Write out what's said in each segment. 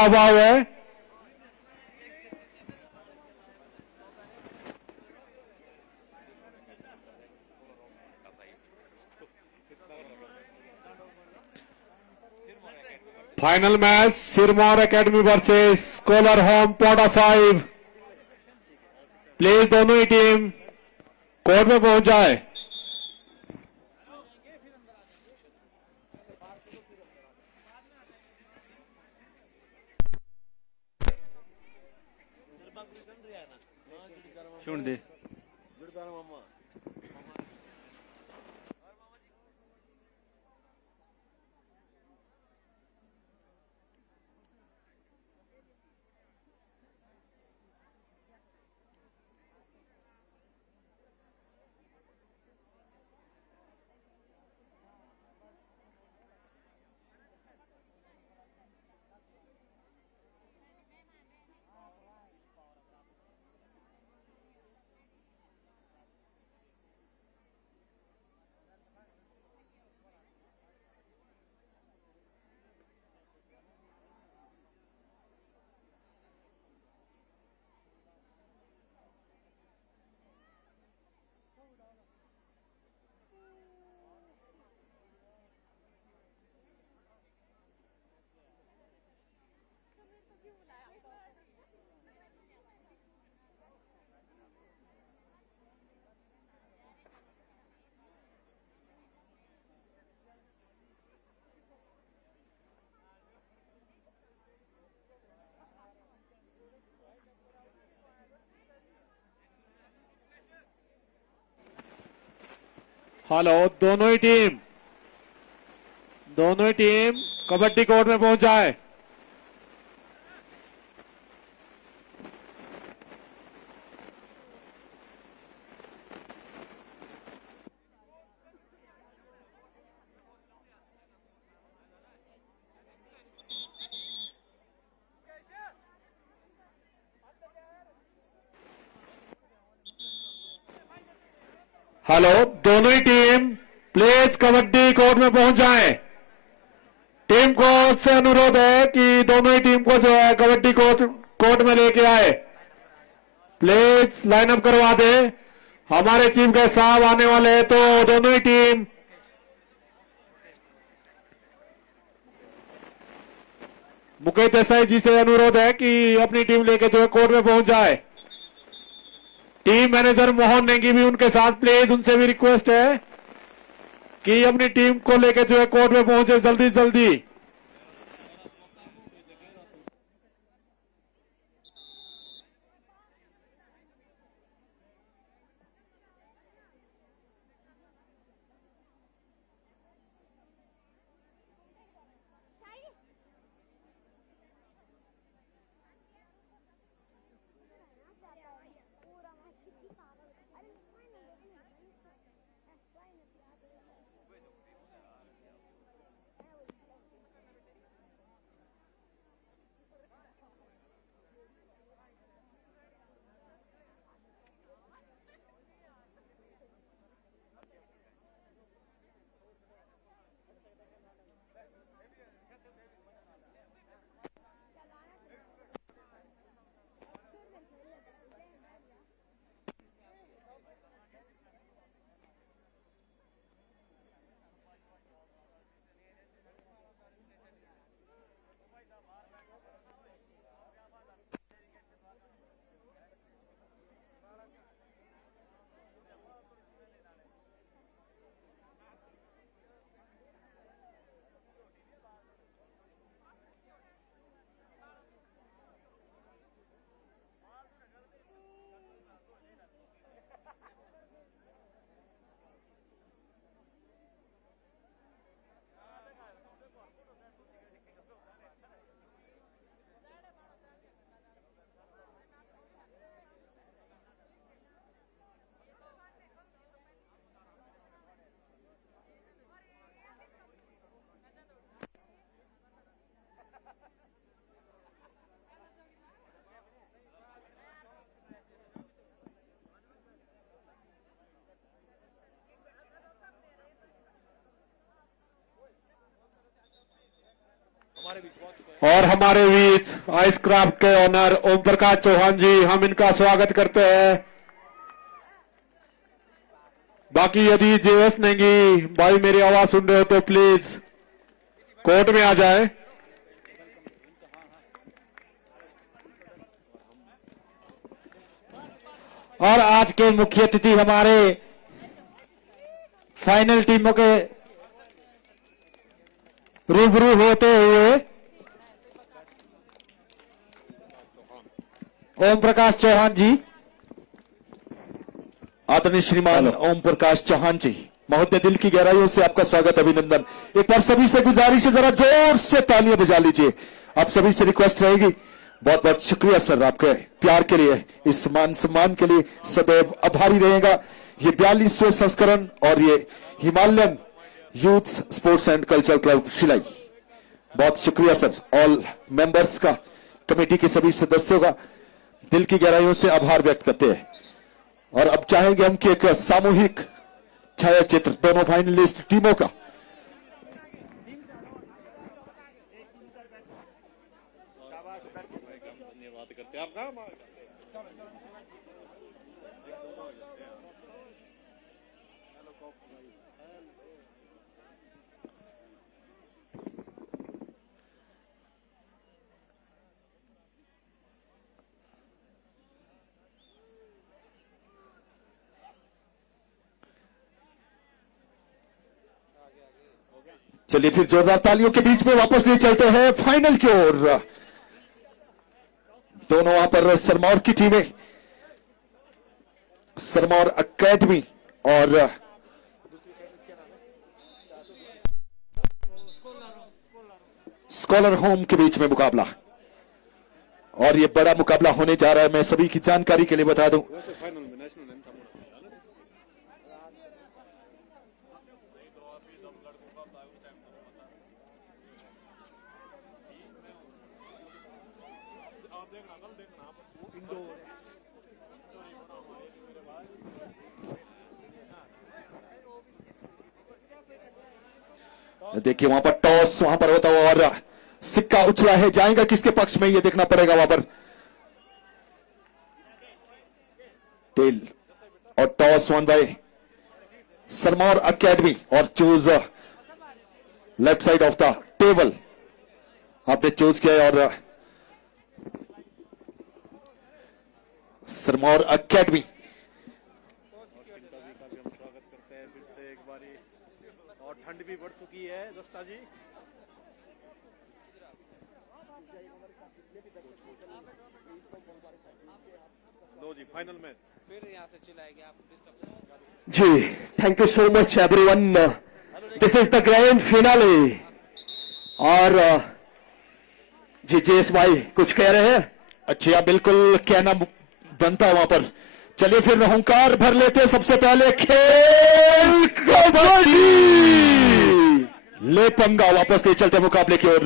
अभाव है। Final match Sirmaur academy versus Kolar होम पोटा साहिब। प्लीज दोनों ही टीम कोर्ट में पहुंच जाए। सुन दे हेलो, दोनों ही टीम कबड्डी कोर्ट में पहुंच जाए। हेलो, दोनों ही टीम प्लीज कबड्डी कोर्ट में पहुंच जाएं। टीम कोच से अनुरोध है कि दोनों ही टीम को जो है कबड्डी कोर्ट में लेके आए। प्लीज लाइनअप करवा दे। हमारे चीफ गेस्ट साहब आने वाले हैं, तो दोनों ही टीम मुकेश देसाई जी से अनुरोध है कि अपनी टीम लेके जो है कोर्ट में पहुंच जाए। टीम मैनेजर मोहन नेगी भी उनके साथ, प्लीज उनसे भी रिक्वेस्ट है कि अपनी टीम को लेकर जो है कोर्ट में पहुंचे जल्दी जल्दी। और हमारे बीच आइस क्राफ्ट के ओनर ओम प्रकाश चौहान जी, हम इनका स्वागत करते हैं। बाकी यदि जेएस नेगी भाई मेरी आवाज सुन रहे हो तो प्लीज कोर्ट में आ जाए। और आज के मुख्य अतिथि हमारे फाइनल टीमों के रूबरू होते हुए ओम प्रकाश चौहान जी। आदरणीय श्रीमान ओम प्रकाश चौहान जी महोदय, दिल की गहराइयों से आपका स्वागत, अभिनंदन। एक बार सभी से गुजारिश है, जरा जोर से तालियां बजा लीजिए। आप सभी से रिक्वेस्ट रहेगी। बहुत बहुत शुक्रिया सर, आपके प्यार के लिए, इस मान सम्मान के लिए सदैव आभारी रहेगा। ये 42वें संस्करण और ये Himalayan youth sports and cultural club Shilai. बहुत शुक्रिया सर, ऑल मेंबर्स का, कमेटी के सभी सदस्यों का दिल की गहराइयों से आभार व्यक्त करते हैं। और अब चाहेंगे हम कि एक सामूहिक छाया चित्र दोनों फाइनलिस्ट टीमों का। चलिए फिर जोरदार तालियों के बीच में वापस ले चलते हैं फाइनल की ओर। दोनों वहां पर सरमौर की टीमें, सरमौर अकेडमी और स्कॉलर होम के बीच में मुकाबला। और ये बड़ा मुकाबला होने जा रहा है, मैं सभी की जानकारी के लिए बता दूं। देखिए वहां पर टॉस वहां पर होता हुआ और सिक्का उछला है, जाएगा किसके पक्ष में ये देखना पड़ेगा। वहां पर टेल और टॉस वन बाय सरमौर अकेडमी और choose left side of the table आपने चूज किया और सरमौर अकेडमी। ठंड भी बढ़ चुकी है दस्ता जी। लो जी फाइनल मैच फिर यहाँ से चिल्लाएंगे आप। जी thank you so much everyone, this is the grand finale. और जी जेएस भाई कुछ कह रहे हैं? अच्छा बिल्कुल कहना बनता है वहां पर। चलिए फिर हुंकार भर लेते हैं। सबसे पहले खेल कबड्डी ले पंगा वापस ले चलते मुकाबले की ओर।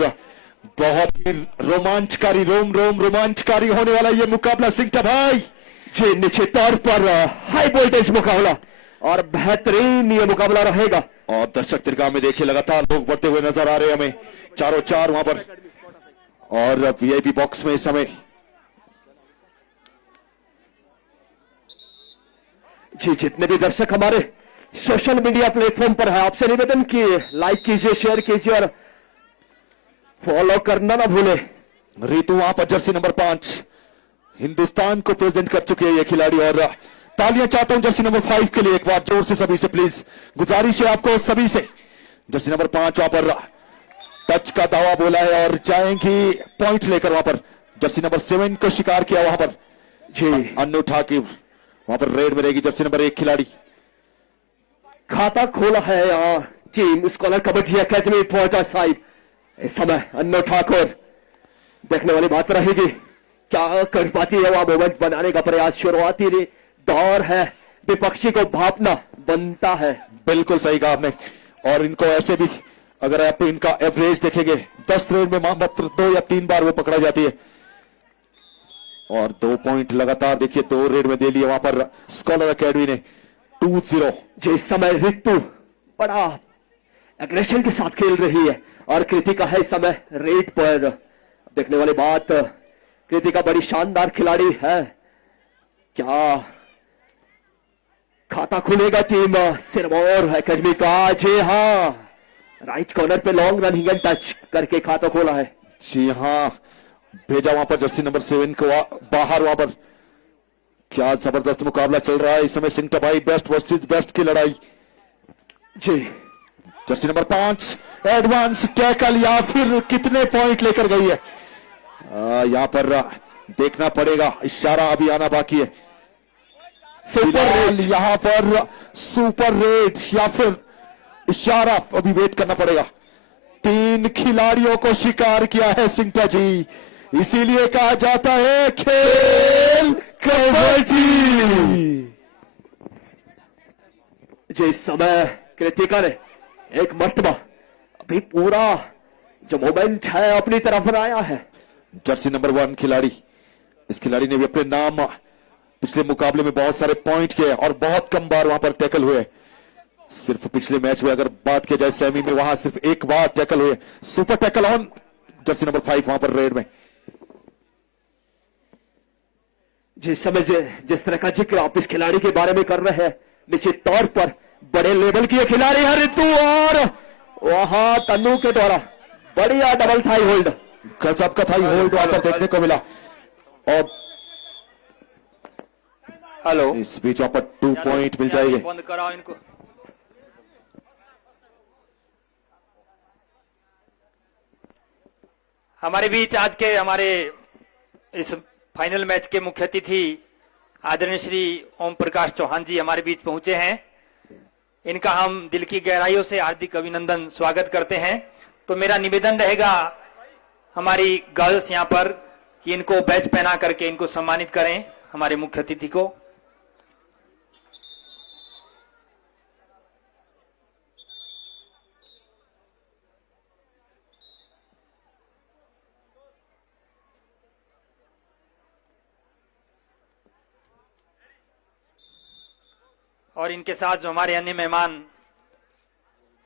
बहुत ही रोमांचकारी, रोम रोमांचकारी होने वाला ये मुकाबला सिंगटा भाई। जी निश्चित तौर पर हाई वोल्टेज मुकाबला और बेहतरीन ये मुकाबला रहेगा। और दर्शक दीर्घा में देखिए लगातार लोग बढ़ते हुए नजर आ रहे हैं हमें, चारों चार वहां पर। और वीआईपी बॉक्स में इस समय जी जितने भी दर्शक हमारे सोशल मीडिया प्लेटफॉर्म पर है, आपसे निवेदन कि लाइक कीजिए, शेयर कीजिए और फॉलो करना ना भूले। रितु वहां पर जर्सी नंबर 5 हिंदुस्तान को प्रेजेंट कर चुके हैं ये खिलाड़ी। और तालियां चाहता हूं जर्सी नंबर 5 के लिए एक बार जोर से सभी से, प्लीज गुजारिश है आपको सभी से। जर्सी नंबर 5 वहां पर टच का दावा बोला है और जाएंगी पॉइंट लेकर। वहां पर जर्सी नंबर 7 को शिकार किया वहां पर जी अन्नू ठाकुर। वहां पर रेड में रहेगी जर्सी नंबर 1 खिलाड़ी। खाता खोला है यहाँ team scholar kabaddi academy पोर्टा Sahib. इस समय अन्नू ठाकुर, देखने वाली बात रहेगी क्या कर पाती है वहां मोमेंट बनाने का प्रयास। शुरुआती दौर है, विपक्षी को भापना बनता है। बिल्कुल सही कहा आपने। और इनको ऐसे भी अगर आप इनका एवरेज देखेंगे 10 रेड में मात्र 2 या 3 बार वो पकड़ा जाती है। और 2 पॉइंट लगातार देखिए 2 रेड में दे लिए वहां पर स्कॉलर अकेडमी ने 2-0। जिस समय रितु बड़ा एग्रेशन के साथ खेल रही है और कृतिका है इस समय रेड पर देखने वाली बात, कृतिका बड़ी शानदार खिलाड़ी है। क्या खाता खुलेगा टीम सिरमौर एकेडमी का? जी हाँ, राइट कॉर्नर पे लॉन्ग रन हिगन टच करके खाता खोला है। जी हाँ, भेजा वहां पर जर्सी नंबर 7 को बाहर। वहां पर क्या जबरदस्त मुकाबला चल रहा है इस समय, सिंह टपाई बेस्ट वर्सेस बेस्ट की लड़ाई। जी, जर्सी नंबर 5 एडवांस टैकल या फिर कितने पॉइंट लेकर गई है? यहां पर देखना पड़ेगा, इशारा अभी आना बाकी है। फिलहाल यहां पर सुपर रेड या फिर इशारा अभी वेट करना पड़ेगा। 3 खिलाड़ियों को शिकार किया है सिंटा जी, इसीलिए कहा जाता है खेल कबड्डी। जी, इस समय कृतिका ने एक मर्तबा अभी पूरा जो मोमेंट है अपनी तरफ बनाया है। जर्सी नंबर 1 खिलाड़ी, इस खिलाड़ी ने भी अपने नाम पिछले मुकाबले में बहुत सारे पॉइंट किए और बहुत कम बार वहां पर टैकल हुए। सिर्फ पिछले मैच में अगर बात की जाए सेमी में, वहां सिर्फ एक बार टैकल हुए। Super tackle on Jersey number 5 वहां पर रेड में। जिस समय जिस तरह का जिक्र आप इस खिलाड़ी के बारे में कर रहे हैं, निश्चित तौर पर बड़े लेवल की ये खिलाड़ी है रितु, और वहां तन्नू के द्वारा बढ़िया डबल थाई होल्ड, गजब का थाई होल्ड वहां पर देखने को मिला। और हेलो, इस बीच वहां पर 2 पॉइंट मिल जाएंगे। बंद कराओ इनको। हमारे बीच आज के हमारे इस फाइनल मैच के मुख्य अतिथि आदरणीय श्री ओम प्रकाश चौहान जी हमारे बीच पहुंचे हैं। इनका हम दिल की गहराइयों से हार्दिक अभिनंदन स्वागत करते हैं। तो मेरा निवेदन रहेगा हमारी गर्ल्स यहाँ पर कि इनको बैच पहना करके इनको सम्मानित करें, हमारे मुख्य अतिथि को। और इनके साथ जो हमारे अन्य मेहमान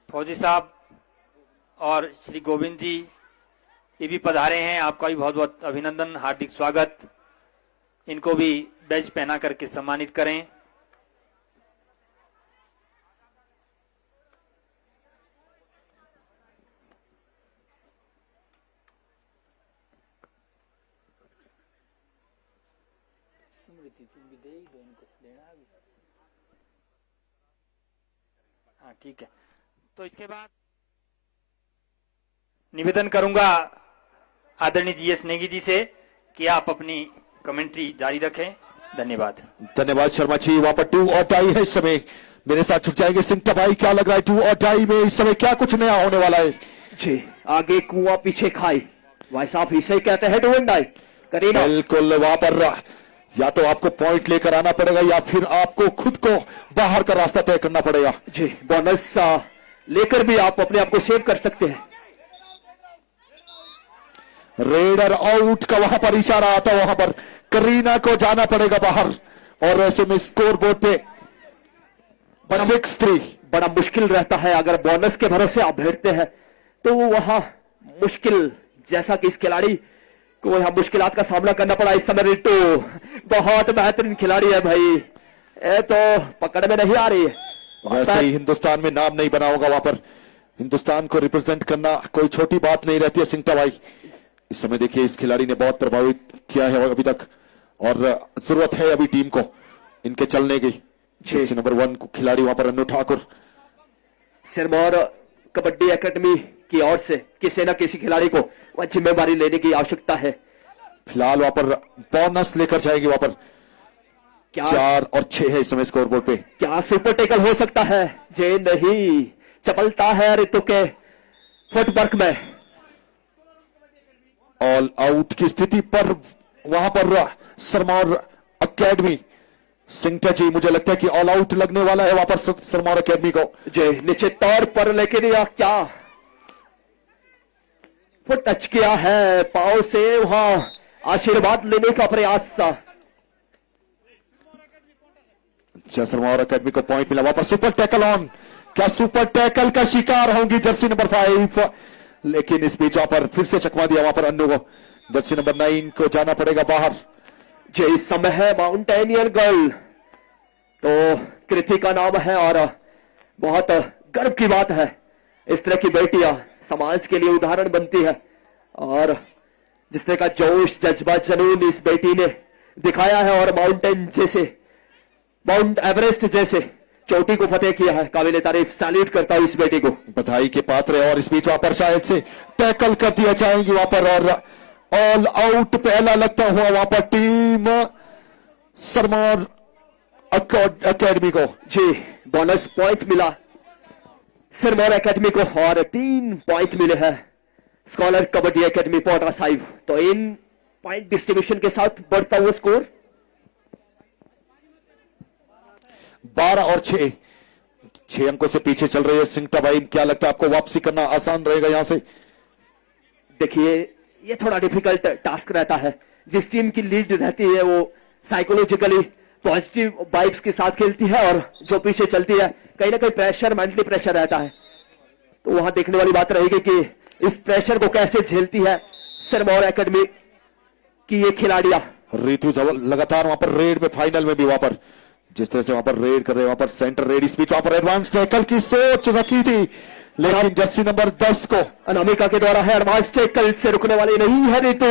फौजी साहब और श्री गोविंद जी ये भी पधारे हैं, आपका भी बहुत बहुत अभिनंदन, हार्दिक स्वागत। इनको भी बैच पहना करके सम्मानित करें। हाँ ठीक है। तो इसके बाद निवेदन करूंगा आदरणीय जीएस नेगी जी से कि आप अपनी कमेंट्री जारी रखें। धन्यवाद। धन्यवाद शर्मा जी। वहां पर 2 और टाई है इस समय। मेरे साथ छुट जाएंगे सिंटा भाई, क्या लग रहा है 2 और टाई में इस समय क्या कुछ नया होने वाला है? जी, आगे कुआं पीछे खाई, भाई साहब इसे कहते हैं डू एंड डाई। करीना बिल्कुल, वहां पर या तो आपको पॉइंट लेकर आना पड़ेगा या फिर आपको खुद को बाहर का रास्ता तय करना पड़ेगा। जी, बोनस लेकर भी आप अपने आप को सेव कर सकते हैं। रेडर आउट का वहां पर इशारा आता, वहां पर करीना को जाना पड़ेगा बाहर, और ऐसे में स्कोर बोर्ड पे 6-3 बड़ा मुश्किल रहता है अगर बोनस के भरोसे आप बैठते हैं तो वहां मुश्किल, जैसा कि इस खिलाड़ी को यहाँ मुश्किलात का सामना करना पड़ा इस समय। रिट्टू बहुत बेहतरीन खिलाड़ी है भाई, ये तो पकड़ में नहीं आ रही है। वैसे ही हिंदुस्तान में नाम नहीं बना होगा, वहां पर हिंदुस्तान को रिप्रेजेंट करना कोई छोटी बात नहीं रहती है सिंटा भाई। इस समय देखिए इस खिलाड़ी ने बहुत प्रभावित किया है अभी तक, और जरूरत है अभी टीम को इनके चलने की। जर्सी नंबर 1 खिलाड़ी वहां पर अन्नू ठाकुर। सिरमौर कबड्डी एकेडमी की ओर से किसी न किसी खिलाड़ी को वह जिम्मेदारी लेने की आवश्यकता है। फिलहाल वहां पर बोनस लेकर जाएंगे, वहां पर क्या 4 और 6 है इस समय स्कोर बोर्ड पे। क्या सुपर टेकल हो सकता है? जे नहीं, चपलता है रितु के फुटवर्क में। ऑल आउट की स्थिति पर वहां पर सिरमौर एकेडमी। सिंटा जी, मुझे लगता है कि ऑल आउट लगने वाला है वहां पर सिरमौर एकेडमी को। जी, निश्चित तौर पर, लेकिन यह क्या फुट टच किया है पाव से, वहां आशीर्वाद लेने का प्रयास। सिरमौर एकेडमी को पॉइंट मिला, वहां पर सुपर टैकल ऑन। क्या सुपर टैकल का शिकार होंगी जर्सी नंबर 5? लेकिन इस बीच वहां पर फिर से चकमा दिया वहां पर अन्नू को। जर्सी नंबर 9 को जाना पड़ेगा बाहर। जो इस समय है माउंटेनियर गर्ल, तो कृति का नाम है और बहुत गर्व की बात है। इस तरह की बेटियां समाज के लिए उदाहरण बनती है और जिस तरह का जोश, जज्बा, जुनून इस बेटी ने दिखाया है और माउंट एवरेस्ट जैसे चोटी को फतेह किया है, काबिले तारीफ। सैल्यूट करता हूं इस बेटी को। बधाई के पात्र है। और इस बीच वहां पर शायद से टैकल कर दिया जाएंगे वहां पर और ऑल आउट पहला लगता हुआ वहां पर टीम सरमार अकेडमी को। जी, बोनस पॉइंट मिला सिरमौर एकेडमी को और 3 पॉइंट मिले हैं स्कॉलर कबड्डी एकेडमी पोटा साहिब। तो इन पॉइंट डिस्ट्रीब्यूशन के साथ बढ़ता हुआ स्कोर 12 और 6 अंकों से पीछे चल रही है सिंगटा भाई। क्या लगता है आपको वापसी करना आसान रहेगा यहां से? देखिए, ये थोड़ा डिफिकल्ट टास्क रहता है। जिस टीम की लीड रहती है वो साइकोलॉजिकली पॉजिटिव वाइब्स के साथ खेलती है और जो पीछे चलती है कहीं ना कहीं प्रेशर, मेंटली प्रेशर रहता है। तो वहां देखने वाली बात रहेगी कि इस प्रेशर को कैसे झेलती है सिरमौर एकेडमी की ये खिलाड़ियां। रितु लगातार वहां पर रेड में, फाइनल में भी वहां पर जिस तरह से वहां पर रेड कर रहे हैं, वहां पर सेंटर रेड स्पीच, वहां पर एडवांस टैकल की सोच रखी थी लेकिन जर्सी नंबर 10 को अनामिका के द्वारा है एडवांस टैकल से रुकने वाली नहीं है रितु।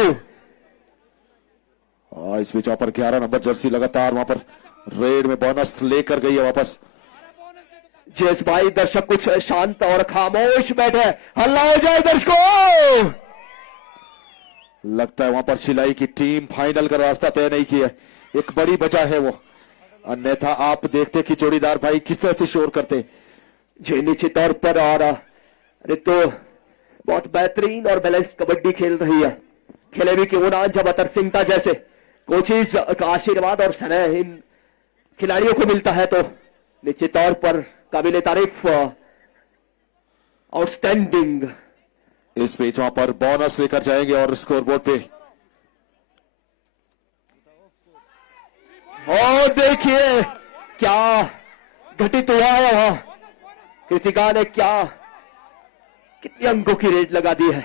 इस बीच वहां पर 11 नंबर जर्सी लगातार वहां पर रेड में बोनस लेकर गई है वापस। जेस भाई, दर्शक कुछ शांत और खामोश बैठे, हल्ला हो जाए दर्शकों। लगता है वहां पर शिलाई की टीम फाइनल का रास्ता तय नहीं किया। एक बड़ी वजह है वो, अन्यथा आप देखते कि जोड़ीदार भाई किस तरह से शोर करते। जी, निश्चित तौर पर। और रितु बहुत बेहतरीन और बैलेंस कबड्डी खेल रही है। खेले भी क्यों ना, जब अतर सिंगटा जैसे कोचेज का आशीर्वाद और स्नेह इन खिलाड़ियों को मिलता है तो निश्चित तौर पर काबिले तारीफ, आउटस्टैंडिंग। इस बीच वहां पर बोनस लेकर जाएंगे और स्कोरबोर्ड पे और देखिए क्या घटित हुआ है वहां। कृतिका ने क्या कितने अंकों की रेट लगा दी है।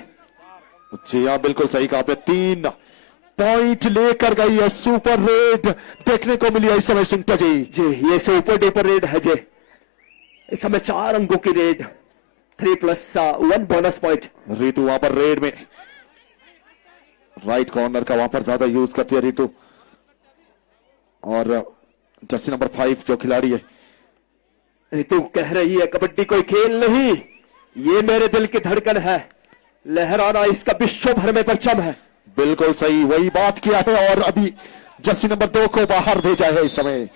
जी हाँ, बिल्कुल सही कहा आपने। 3 पॉइंट लेकर गई है। सुपर रेड देखने को मिली है इस समय सिंगटा जी। जी, ये सुपर डुपर रेड है जी। इस समय 4 अंकों की रेड, 3+1 बोनस पॉइंट। रितु वहां पर रेड में राइट कॉर्नर का वहां पर ज्यादा यूज करती है रितु। और जर्सी नंबर 5 जो खिलाड़ी है, रितु कह रही है कबड्डी कोई खेल नहीं, ये मेरे दिल की धड़कन है, लहराना इसका विश्व भर में परचम है। बिल्कुल सही, वही बात किया है। और अभी जर्सी नंबर 2 को बाहर भेजा है इस समय।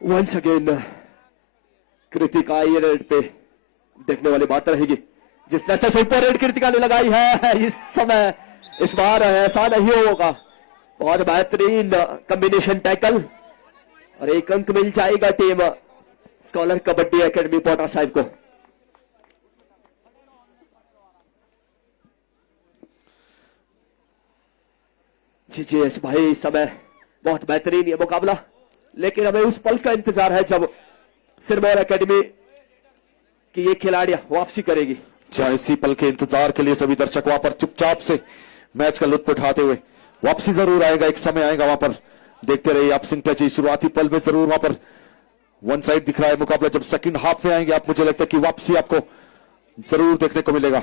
वंस अगेन कृतिका ये रेड पे देखने वाली बात रहेगी। जिस तरह से सुपर रेड कृतिका ने लगाई है इस समय, इस बार ऐसा नहीं होगा। बहुत बेहतरीन कॉम्बिनेशन टैकल और 1 अंक मिल जाएगा team scholar kabaddi academy Pota Sahib को। जी एस भाई, इस समय बहुत बेहतरीन ये मुकाबला, लेकिन हमें उस पल का इंतजार है जब सिरमौर एकेडमी की ये खिलाड़ियां वापसी करेगी। इसी पल के इंतजार के लिए सभी दर्शक वहां पर चुपचाप से मैच का लुत्फ उठाते हुए वापसी जरूर आएगा, एक समय आएगा वहां पर। देखते रहिए आप सिंगटा जी। शुरुआती पल में जरूर वहां पर वन साइड दिख रहा है मुकाबला। जब सेकंड हाफ में आएंगे आप, मुझे लगता है कि वापसी आपको जरूर देखने को मिलेगा।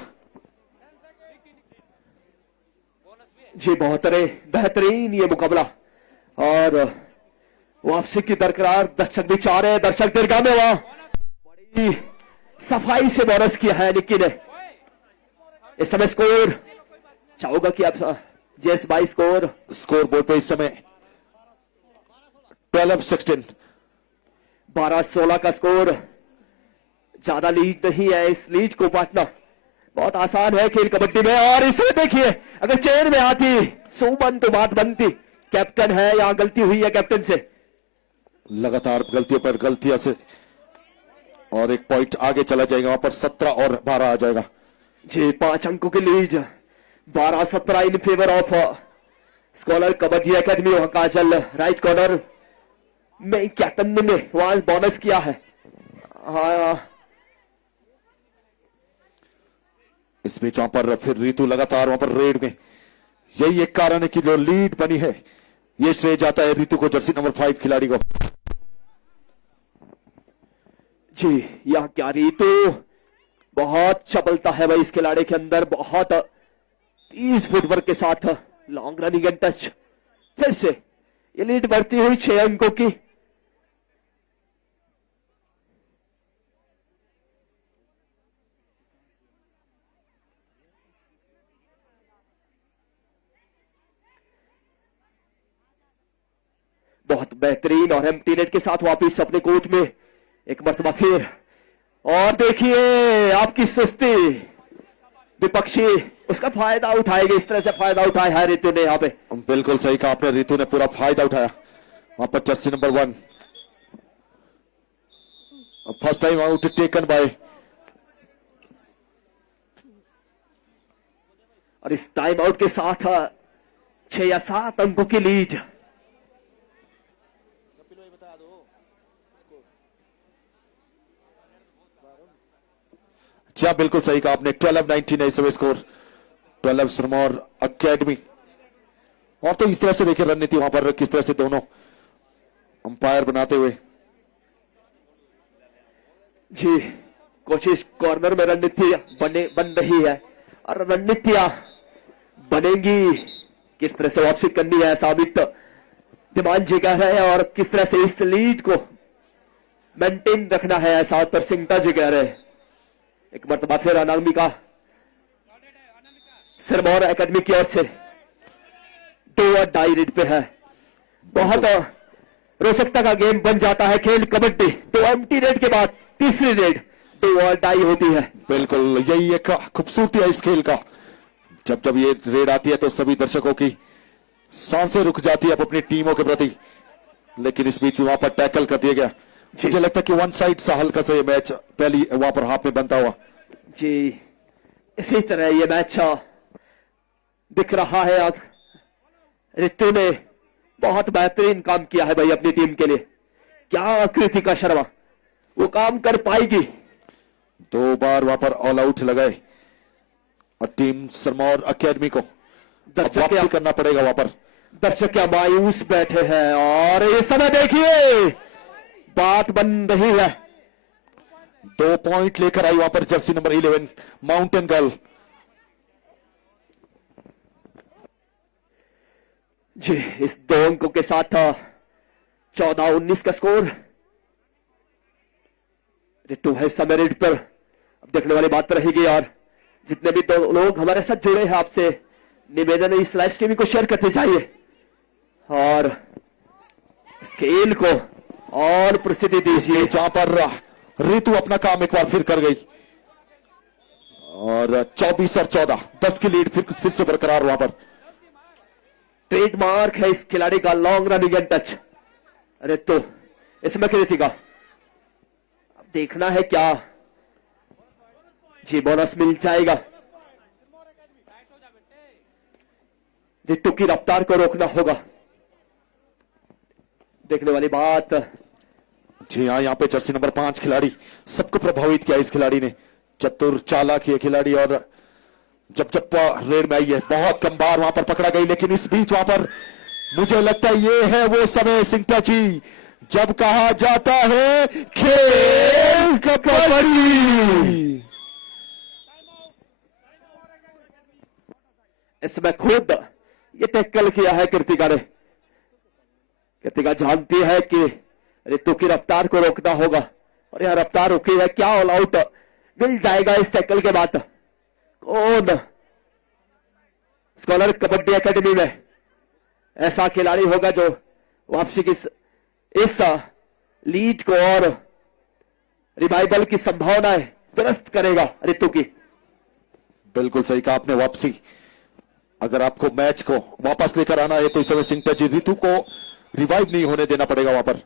जी, बहुत बेहतरीन ये मुकाबला और वापसी की दरकरार। दर्शक भी चाह रहे हैं, दर्शक दीर्घा में वहां बड़ी सफाई से बोनस किया है निक्की ने। इस समय स्कोर चाहूंगा कि आप जेस बाई स्कोर बोर्ड पे इस समय 12-16 12-16 का स्कोर। ज्यादा लीड नहीं है, इस लीड को पाटना बहुत आसान है खेल कबड्डी में। और इसमें देखिए, अगर चेन में आती सुमन तो बात बनती। कैप्टन है, यहां गलती हुई है कैप्टन से। लगातार गलतियों पर गलतियां से और 1 पॉइंट आगे चला जाएगा वहां पर। 17 और 12 आ जाएगा जी। 5 अंकों की lead, 12-17 in favour of scholar kabaddi academy. वहां काजल राइट कॉर्नर में कैप्टन ने वहां बोनस किया है। हाँ, इस बीच वहां पर फिर रितु लगातार वहां पर रेड में, यही एक कारण है कि जो लीड बनी है ये श्रेय जाता है रितु को, जर्सी नंबर 5 खिलाड़ी को। जी, यह क्या रितु, बहुत चपलता है भाई इस खिलाड़ी के अंदर, बहुत 30 फुटवर्क के साथ लॉन्ग रनिंग एंड टच। फिर से ये लीड बढ़ती हुई 6 अंकों की। बहुत बेहतरीन और एम्प्टी नेट के साथ वापिस अपने कोर्ट में एक मरतबा फिर। और देखिए आपकी सुस्ती, विपक्षी उसका फायदा उठाएगा, इस तरह से फायदा उठाया है रितु ने यहाँ पे। बिल्कुल सही कहा आपने, रितु ने पूरा फायदा उठाया वहां पर। Jersey number 1 first time out taken bye, और इस टाइम आउट के साथ 6 या 7 अंकों की लीड। जी हाँ, बिल्कुल सही कहा आपने। 12-19 है इस समय स्कोर, 12 सिरमौर अकेडमी। और तो इस तरह से देखिए रणनीति वहां पर किस तरह से दोनों अंपायर बनाते हुए। जी, कोशिश कॉर्नर में रणनीति बन रही है, और रणनीतियां बनेंगी किस तरह से वापसी करनी है, साबित दिमान जी कह रहे हैं, और किस तरह से इस लीड को मेंटेन रखना है, ऐसा उत्तर सिंगटा जी कह रहे हैं। एक मरतबा फिर अनामिका सिरमौर एकेडमी की ओर से 2 और डाई रेड पे है। बहुत रोचकता का गेम बन जाता है खेल कबड्डी। 2 एम्प्टी रेड के बाद तीसरी रेड 2 और डाई होती है। बिल्कुल, यही एक खूबसूरती है इस खेल का। जब जब ये रेड आती है तो सभी दर्शकों की सांसें रुक जाती है अपनी टीमों के प्रति, लेकिन इस बीच वहां पर टैकल कर दिया गया। मुझे लगता है कि वन साइड सा हल्का सा ये मैच पहली वहां पर हाथ में बनता हुआ। जी, इसी तरह ये मैच दिख रहा है। रितु ने बहुत बेहतरीन काम किया है भाई अपनी टीम के लिए। क्या कृतिका शर्मा वो काम कर पाएगी? 2 बार वहां पर ऑल आउट लगाए और टीम सिरमौर अकेडमी को वापसी करना पड़ेगा वहां पर। दर्शक क्या मायूस बैठे हैं, और इस समय देखिए बात बन रही है। 2 पॉइंट लेकर आई वहां पर जर्सी नंबर 11 माउंटेन गर्ल। जी, इस 2 अंकों के साथ 14-19 का स्कोर। रितु है समय रेड पर। अब देखने वाली बात रहेगी, और जितने भी 2 लोग हमारे साथ जुड़े हैं, आपसे निवेदन है इस लाइव स्ट्रीमिंग को शेयर करते जाइए और इस खेल को और प्रसिद्धि दीजिए। जहां पर रितु अपना काम एक बार फिर कर गई, और 24 और 14 10 की लीड फिर से बरकरार वहां पर। ट्रेडमार्क है इस खिलाड़ी का long running and touch. Ritu इसमें कृतिका, अब देखना है क्या जी बोनस मिल जाएगा। रितु की रफ्तार को रोकना होगा। देखने वाली बात। जी हाँ, यहाँ पे जर्सी नंबर 5 खिलाड़ी सबको प्रभावित किया। इस खिलाड़ी ने चतुर चालाक ये खिलाड़ी, और जब रेड में आई है बहुत कम बार वहां पर पकड़ा गई, लेकिन इस बीच वहां पर मुझे लगता है ये है वो समय सिंगटा जी जब कहा जाता है खेल कबड्डी। इसमें खुद ये टैकल किया है कृतिका ने। कृतिका जानती है कि रितु की रफ्तार को रोकना होगा, और यह रफ्तार रुकी है। क्या ऑल आउट मिल जाएगा इस टैकल के बाद? कौन स्कॉलर कबड्डी एकेडमी में ऐसा खिलाड़ी होगा जो वापसी की इस लीड को और रिवाइवल की संभावनाएं दुरुस्त करेगा रितु की? बिल्कुल सही कहा आपने। वापसी, अगर आपको मैच को वापस लेकर आना है तो इस समय सिंगटा जी रितु को रिवाइव नहीं होने देना पड़ेगा वहां पर।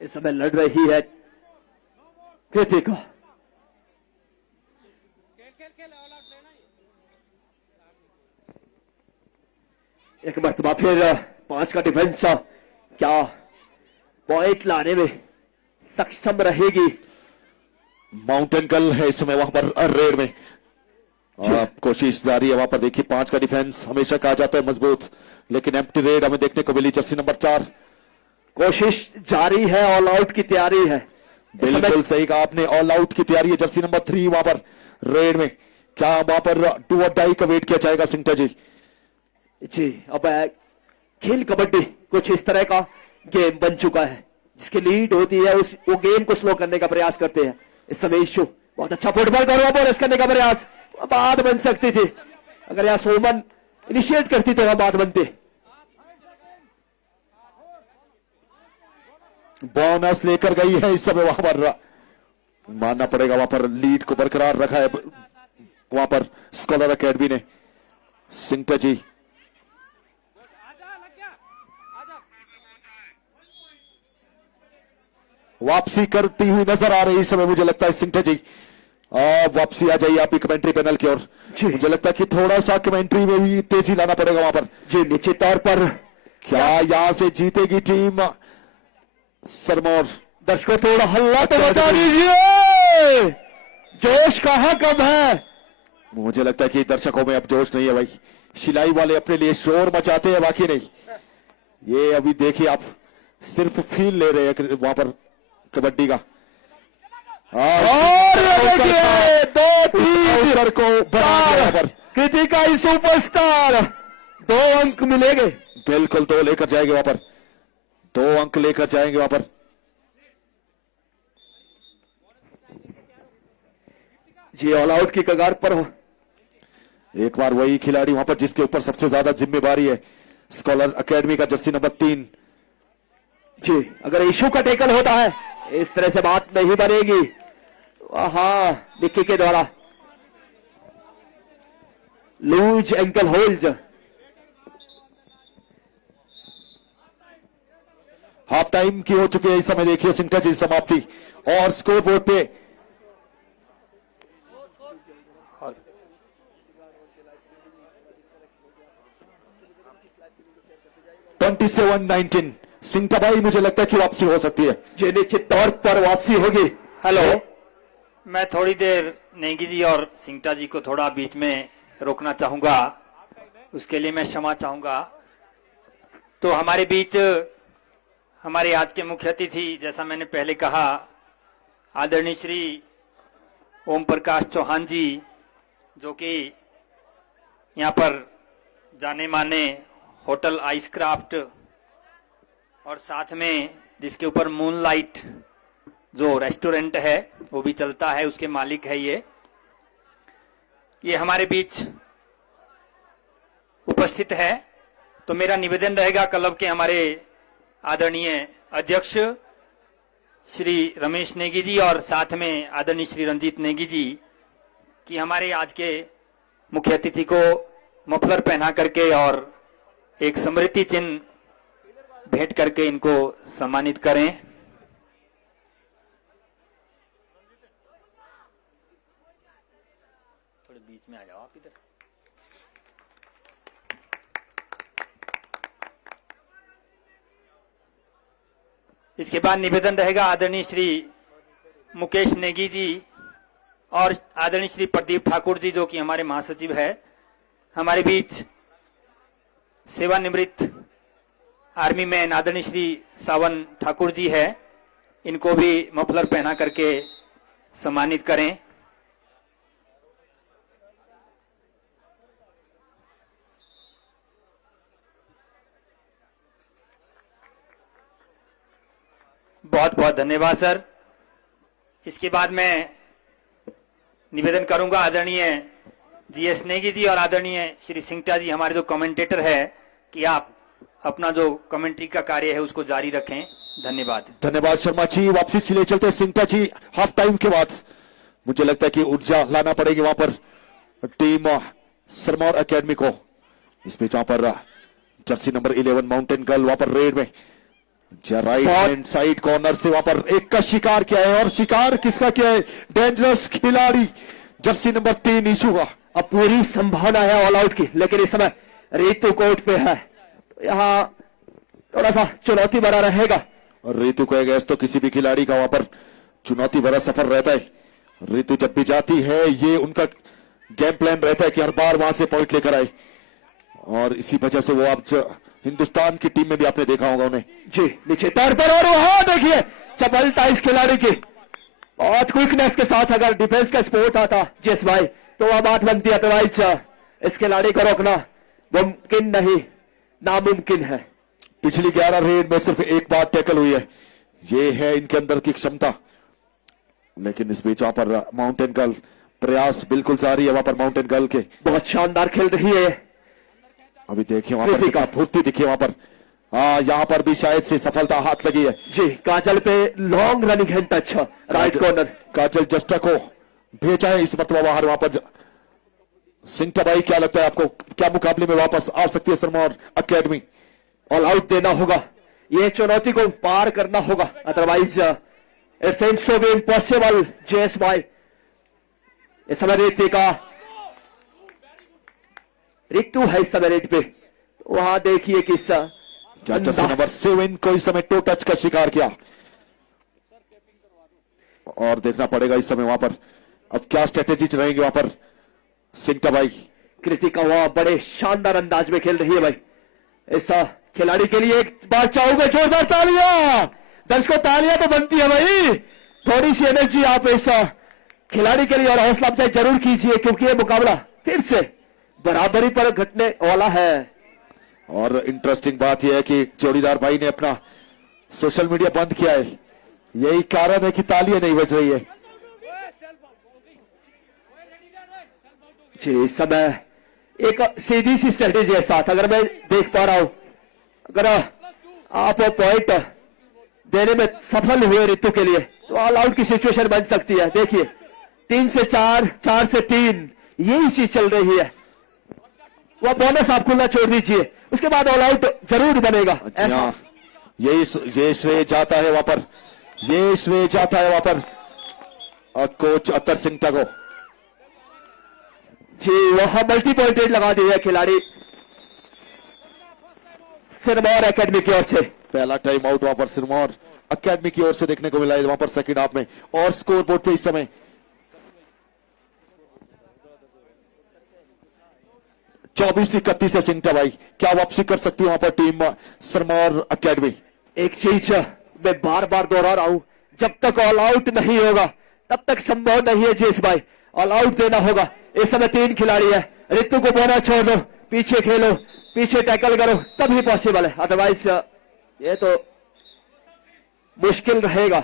इस समय लड़ रही है कृतिका। एक मरतबा फिर 5 का डिफेंस, क्या पॉइंट लाने में सक्षम रहेगी? माउंटेन गर्ल है इस समय वहां पर रेड में। कोशिश जारी है वहां पर। देखिए 5 का डिफेंस हमेशा कहा जाता है मजबूत, लेकिन एम्प्टी रेड हमें देखने को मिली। जर्सी नंबर 4 कोशिश जारी है, ऑल आउट की तैयारी है। बिल्कुल सही कहा आपने, ऑल आउट की तैयारी है। जर्सी नंबर 3 वहां पर रेड में। क्या वहां पर डू और डाई का वेट किया जाएगा सिंगटा जी? जी अब खेल कबड्डी कुछ इस तरह का गेम बन चुका है, जिसकी लीड होती है वो गेम को स्लो करने का प्रयास करते हैं। इस समय इशू बहुत अच्छा फुटबॉल करो बोनस करने का प्रयास, बात बन सकती थी अगर यहां सोमन इनिशिएट करती तो वहां बात बनती। बोनस लेकर गई है इस समय वहां पर, मानना पड़ेगा वहां पर लीड को बरकरार रखा है वहां पर स्कॉलर एकेडमी ने। सिंगटा जी वापसी करती हुई नजर आ रही है इस समय, मुझे लगता है सिंगटा जी वापसी आ जाइए आपकी कमेंट्री पैनल की ओर। मुझे लगता है कि थोड़ा सा कमेंट्री में भी तेजी लाना पड़ेगा वहां पर। जी निश्चित तौर पर। क्या यहां से जीतेगी टीम सरमौर? दर्शकों थोड़ा हल्ला तो बता दीजिए, जोश कहां कब है? मुझे लगता है कि दर्शकों में अब जोश नहीं है भाई। शिलाई वाले अपने लिए शोर मचाते हैं, बाकी नहीं। ये अभी देखिए आप सिर्फ फील ले रहे हैं वहां पर कबड्डी का। और ये देखिए 2-3 को बना पर कृतिका ही सुपरस्टार, 2 अंक मिलेंगे। बिल्कुल 2 लेकर जाएंगे वहां पर, 2 अंक लेकर जाएंगे वहां पर। जी ऑल आउट की कगार पर हो। एक बार वही खिलाड़ी वहां पर जिसके ऊपर सबसे ज्यादा जिम्मेवारी है, स्कॉलर एकेडमी का जर्सी नंबर 3। जी अगर इशू का टेकल होता है इस तरह से बात नहीं बनेगी। हाँ निक्की के द्वारा loose ankle hold. Half time की हो चुकी है इस समय। देखिए सिंगटा जी समाप्ति और स्कोर बोर्ड पे 27-19 सिंगटा भाई, मुझे लगता है कि वापसी हो सकती है। जी निश्चित तौर पर वापसी होगी। हेलो, मैं थोड़ी देर नेगी जी और सिंगटा जी को थोड़ा बीच में रोकना चाहूंगा, उसके लिए मैं क्षमा चाहूंगा। तो हमारे बीच हमारे आज के मुख्य अतिथि, जैसा मैंने पहले कहा, आदरणीय श्री ओम प्रकाश चौहान जी, जो कि यहाँ पर जाने माने होटल आइस क्राफ्ट और साथ में जिसके ऊपर मूनलाइट जो रेस्टोरेंट है वो भी चलता है, उसके मालिक है ये हमारे बीच उपस्थित है। तो मेरा निवेदन रहेगा क्लब के हमारे आदरणीय अध्यक्ष श्री रमेश नेगी जी और साथ में आदरणीय श्री रंजीत नेगी जी कि हमारे आज के मुख्य अतिथि को मफलर पहना करके और एक स्मृति चिन्ह भेंट करके इनको सम्मानित करें। थोड़े बीच में आ जाओ आप इधर। इसके बाद निवेदन रहेगा आदरणीय श्री मुकेश नेगी जी और आदरणीय श्री प्रदीप ठाकुर जी, जो कि हमारे महासचिव है। हमारे बीच सेवानिवृत्त आर्मी मैन आदरणीय श्री सावन ठाकुर जी है, इनको भी मफलर पहना करके सम्मानित करें। बहुत बहुत धन्यवाद सर। इसके बाद मैं निवेदन करूंगा आदरणीय जीएस नेगी जी और आदरणीय श्री सिंगटा जी, हमारे जो कमेंटेटर है, कि आप अपना जो कमेंट्री का कार्य है उसको जारी रखें। धन्यवाद। धन्यवाद शर्मा जी। वापसी चले चलते सिंगटा जी हाफ टाइम के बाद मुझे लगता है कि ऊर्जा लाना पड़ेगी वहां पर टीम सरमौर एकेडमी को। इस बीच वहां पर जर्सी नंबर 11 माउंटेन गर्ल वहां पर रेड में राइट हैंड साइड कॉर्नर से वहां पर एक का शिकार किया है, और शिकार किसका किया है? डेंजरस खिलाड़ी जर्सी नंबर 3 इशू का। अब पूरी संभावना है ऑल आउट की, लेकिन इस समय रीतू कोर्ट पे है, तो यहाँ थोड़ा सा चुनौती बना रहेगा। और ऋतु को गैस तो किसी भी खिलाड़ी का वहां पर चुनौती भरा सफर रहता है। रितु जब भी जाती है ये उनका गेम प्लान रहता है कि हर बार वहां से पॉइंट लेकर आए, और इसी वजह से वो आप हिंदुस्तान की टीम में भी आपने देखा होगा उन्हें। जी नीचे तौर पर, और वहां देखिए चपलता इस खिलाड़ी की, बहुत क्विकनेस के साथ अगर डिफेंस का सपोर्ट आता जेस भाई तो वह बात बनती है। अदरवाइज इस खिलाड़ी को रोकना मुमकिन नहीं, नामुमकिन है। पिछली 11 रेड में सिर्फ एक बार टैकल हुई है, ये है इनके अंदर की क्षमता। लेकिन इस बीच वहां पर माउंटेन गर्ल प्रयास बिल्कुल जारी है, वहां पर माउंटेन गर्ल के बहुत शानदार खेल रही है। अभी देखिए वहां पर कितना फुर्ती दिखिए वहां पर। यहाँ पर भी शायद से सफलता हाथ लगी है। जी काजल पे long running hand touch right corner. Kajal जस्टा को भेजा है इस मरतबा बाहर। वहां पर सिंटा भाई क्या लगता है आपको, क्या मुकाबले में वापस आ सकती है सिरमौर अकेडमी? ऑल आउट देना होगा, ये चुनौती को पार करना होगा, otherwise it seems so B impossible. JS भाई इस समय रेत का रितु है इस समय रेट पे, वहां देखिए किस जर्सी नंबर 7 को इस समय टो टच का शिकार किया, और देखना पड़ेगा इस समय वहां पर अब क्या स्ट्रेटेजी रहेंगे वहां पर। सिंटा भाई कृतिका वहां बड़े शानदार अंदाज में खेल रही है भाई। ऐसा खिलाड़ी के लिए एक बार चाहोगे जोरदार तालियां, दर्शकों तालियां तो बनती है भाई। थोड़ी सी एनर्जी आप ऐसा खिलाड़ी के लिए और हौसला अफजाई जरूर कीजिए, क्योंकि ये मुकाबला फिर से बराबरी पर घटने वाला है। और इंटरेस्टिंग बात यह है कि जोड़ीदार भाई ने अपना सोशल मीडिया बंद किया है, यही कारण है कि तालियां नहीं बज रही है। जी इस समय एक सीधी सी स्ट्रेटेजी है साथ, अगर मैं देख पा रहा हूं, अगर आप पॉइंट देने में सफल हुए रितु के लिए तो ऑल आउट की सिचुएशन बन सकती है। देखिए 3 से 4, 4 से 3 यही चीज चल रही है। वह बोनस आप खुला छोड़ दीजिए, उसके बाद ऑल आउट जरूर बनेगा। ऐसा ये श्रेय जाता है वहां पर, ये श्रेय जाता है वहां पर कोच अतर सिंटा को। जी वहां मल्टी पॉइंटेड लगा दी है खिलाड़ी सिरमौर एकेडमी की ओर से। पहला टाइम आउट वहां पर सिरमौर एकेडमी की ओर से देखने को मिला है वहां पर सेकंड हाफ में। और स्कोर बोर्ड पे इस समय 24-31 है। सिंटा भाई क्या वापसी कर सकती है वहां पर टीम सिरमौर एकेडमी? एक चीज मैं बार बार दोहरा रहा हूं, जब तक ऑल आउट नहीं होगा तब तक संभव नहीं है जेस भाई, ऑल आउट देना होगा। इस समय 3 खिलाड़ी है, रितु को बोना छोड़ दो, पीछे खेलो, पीछे टैकल करो, तभी पॉसिबल है, अदरवाइज ये तो मुश्किल रहेगा।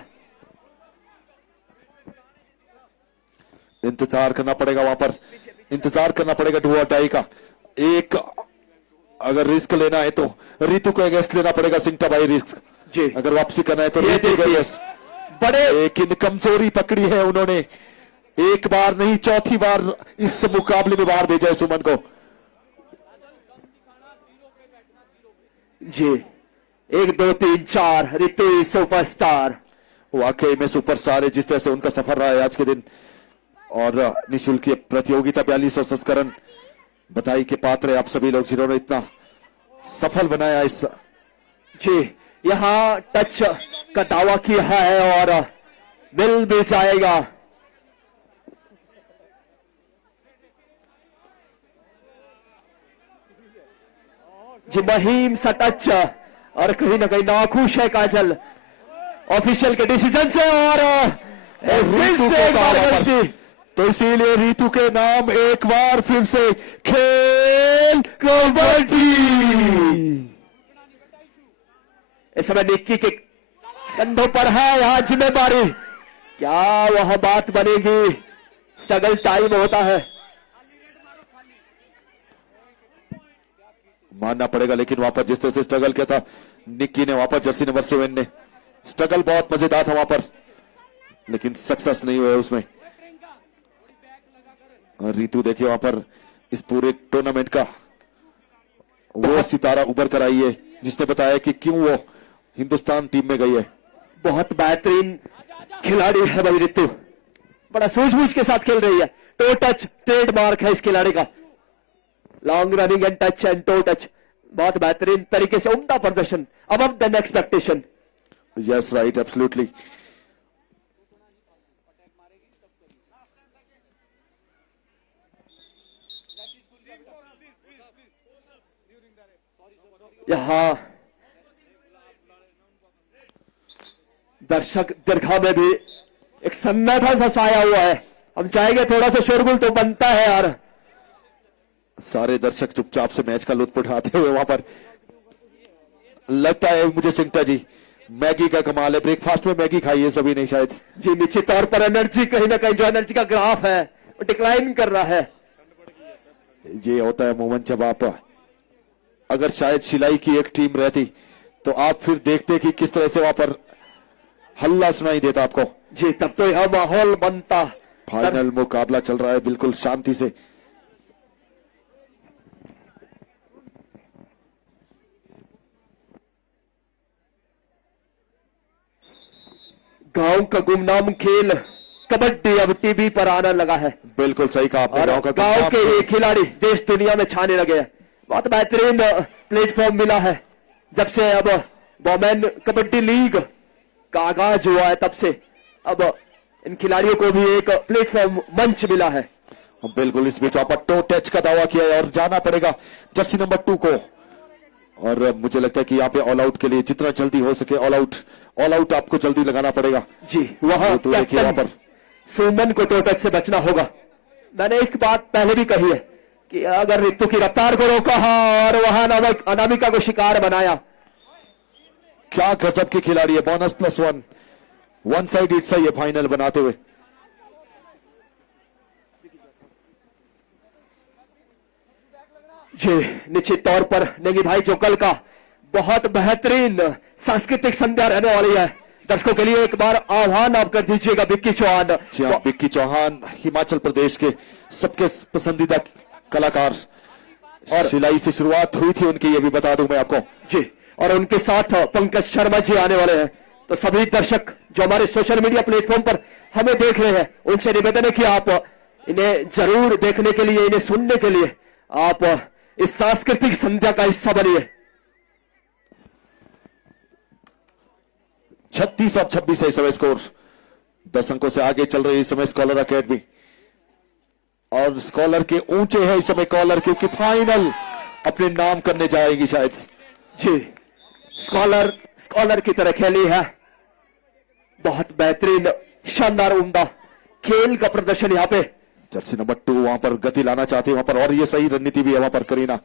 इंतजार करना पड़ेगा वहां पर, इंतजार करना पड़ेगा डू और डाई का। एक अगर रिस्क लेना है तो रितु को अगेंस्ट लेना पड़ेगा सिंटा भाई रिस्क जी। अगर वापसी करना है तो ये रितु को देखिए, अगेंस्ट। बड़े लेकिन कमजोरी पकड़ी है उन्होंने, एक बार नहीं 4थी बार इस मुकाबले में बाहर भेजा है सुमन को। जी 1 2 3 4 रितु सुपरस्टार, वाकई में सुपरस्टार है जिस तरह से उनका सफर रहा है आज के दिन। और निःशुल्क प्रतियोगिता 4200 संस्करण बधाई के पात्र है आप सभी लोग जिन्होंने इतना सफल बनाया इस। जी यहां टच का दावा किया है और मिल भी जाएगा। जी महीम सा टच, और कहीं ना कहीं नाखुश है काजल ऑफिशियल के डिसीजन से, और फिर से एक बार गलती। तो इसीलिए रितु के नाम एक बार फिर से खेल कबड्डी। इस समय निक्की के कंधों पर है यहां जिम्मेदारी, क्या वह बात बनेगी? स्ट्रगल टाइम होता है, मानना पड़ेगा। लेकिन वहां पर जिस तरह से स्ट्रगल किया था निक्की ने, वहां पर जर्सी नंबर 7 ने, स्ट्रगल बहुत मजेदार था वहां पर, लेकिन सक्सेस नहीं हुआ उसमें। रितु देखिए वहां पर इस पूरे टूर्नामेंट का वो सितारा उभर कर आई है जिसने बताया कि क्यों वो हिंदुस्तान टीम में गई है। बहुत बेहतरीन खिलाड़ी है भाई रितु, बड़ा सूझबूझ के साथ खेल रही है। टो टच ट्रेडमार्क है इस खिलाड़ी का, long running and touch and toe touch, बहुत बेहतरीन तरीके से उम्दा प्रदर्शन, above than expectation. Yes right, absolutely. यहाँ दर्शक दीर्घा में भी एक सन्नाटा सा छाया हुआ है। हम चाहेंगे थोड़ा सा शोरगुल तो बनता है यार। सारे दर्शक चुपचाप से मैच का लुत्फ उठाते हुए वहां पर, लगता है मुझे सिंगटा जी मैगी का कमाल है, ब्रेकफास्ट में मैगी खाई है सभी ने शायद। जी निश्चित तौर पर एनर्जी कहीं ना कहीं जो एनर्जी का ग्राफ है वो डिक्लाइन कर रहा है। ये होता है मोमेंट जब आप, अगर शायद शिलाई की एक टीम रहती तो आप फिर देखते कि किस तरह से वहां पर हल्ला सुनाई देता आपको। जी तब तो यह माहौल बनता। फाइनल मुकाबला चल रहा है बिल्कुल शांति से। गांव का गुमनाम खेल कबड्डी अब टीवी पर आने लगा है बिल्कुल सही कहा आपने। और गांव के ये खिलाड़ी देश दुनिया में छाने लगे हैं। बहुत बेहतरीन प्लेटफॉर्म मिला है जब से अब वोमेन कबड्डी लीग का आगाज हुआ है, तब से अब इन खिलाड़ियों को भी एक प्लेटफॉर्म मंच मिला है। बिल्कुल इस बीच वहां पर टो टच का दावा किया है और जाना पड़ेगा जर्सी नंबर 2 को। और मुझे लगता है कि यहाँ पे ऑल आउट के लिए जितना जल्दी हो सके ऑल आउट आपको जल्दी लगाना पड़ेगा। जी वहां तो देखिए वहां पर सुमन को टो टच से बचना होगा। मैंने एक बात पहले भी कही है कि अगर रितु की रफ्तार को रोका और वहां अनामिका को शिकार बनाया। क्या गजब के खिलाड़ी है। बोनस +1 वन साइड सही है फाइनल बनाते हुए। जी निश्चित तौर पर नेगी भाई जो कल का बहुत बेहतरीन सांस्कृतिक संध्या रहने वाली है, दर्शकों के लिए एक बार आह्वान आप कर दीजिएगा। विक्की चौहान, जी हाँ, विक्की चौहान हिमाचल प्रदेश के सबके पसंदीदा कलाकार और सिलाई से शुरुआत हुई थी उनकी, ये भी बता दूं मैं आपको। जी और उनके साथ पंकज शर्मा जी आने वाले हैं। तो सभी दर्शक जो हमारे सोशल मीडिया प्लेटफॉर्म पर हमें देख रहे हैं उनसे निवेदन है कि आप इन्हें जरूर देखने के लिए, इन्हें सुनने के लिए आप इस सांस्कृतिक संध्या का हिस्सा बनिए। 36 और 26 है इस समय स्कोर। 10 अंकों से आगे चल रही है इस समय स्कॉलर अकेडमी और स्कॉलर के ऊंचे है इस समय कॉलर, क्योंकि फाइनल अपने नाम करने जाएगी शायद। जी स्कॉलर की तरह खेली है। बहुत बेहतरीन शानदार उम्दा खेल का प्रदर्शन यहाँ पे। जर्सी नंबर 2 वहां पर गति लाना चाहती है वहां पर, और ये सही रणनीति भी है वहां पर। करीना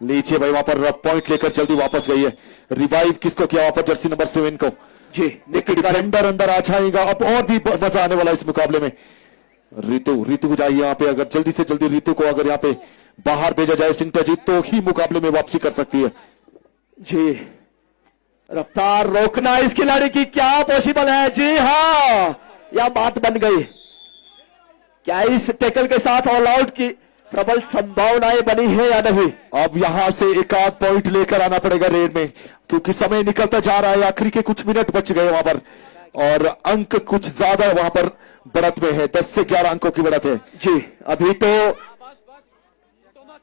नीचे भाई वहां पर पॉइंट लेकर जल्दी वापस गई है। रिवाइव किसको किया वहां पर? जर्सी नंबर 7 को। जी डिफेंडर अंदर आ जाएगा अब और भी मजा आने वाला इस मुकाबले में। रितु को जाइए यहाँ पे, अगर जल्दी से जल्दी रितु को अगर यहाँ पे बाहर भेजा जाए सिंगटा जी तो ही मुकाबले में वापसी कर सकती है। जी रफ्तार रोकना इस खिलाड़ी की क्या पॉसिबल है? जी हाँ यह बात बन गई। क्या इस टैकल के साथ ऑल आउट की प्रबल संभावनाएं बनी है या नहीं? अब यहां से एक आध पॉइंट लेकर आना पड़ेगा रेड में, क्योंकि समय निकलता जा रहा है। आखिरी के कुछ मिनट बच गए वहां पर और अंक कुछ ज्यादा वहां पर बढ़त में है। 10 से 11 अंकों की बढ़त है। जी अभी तो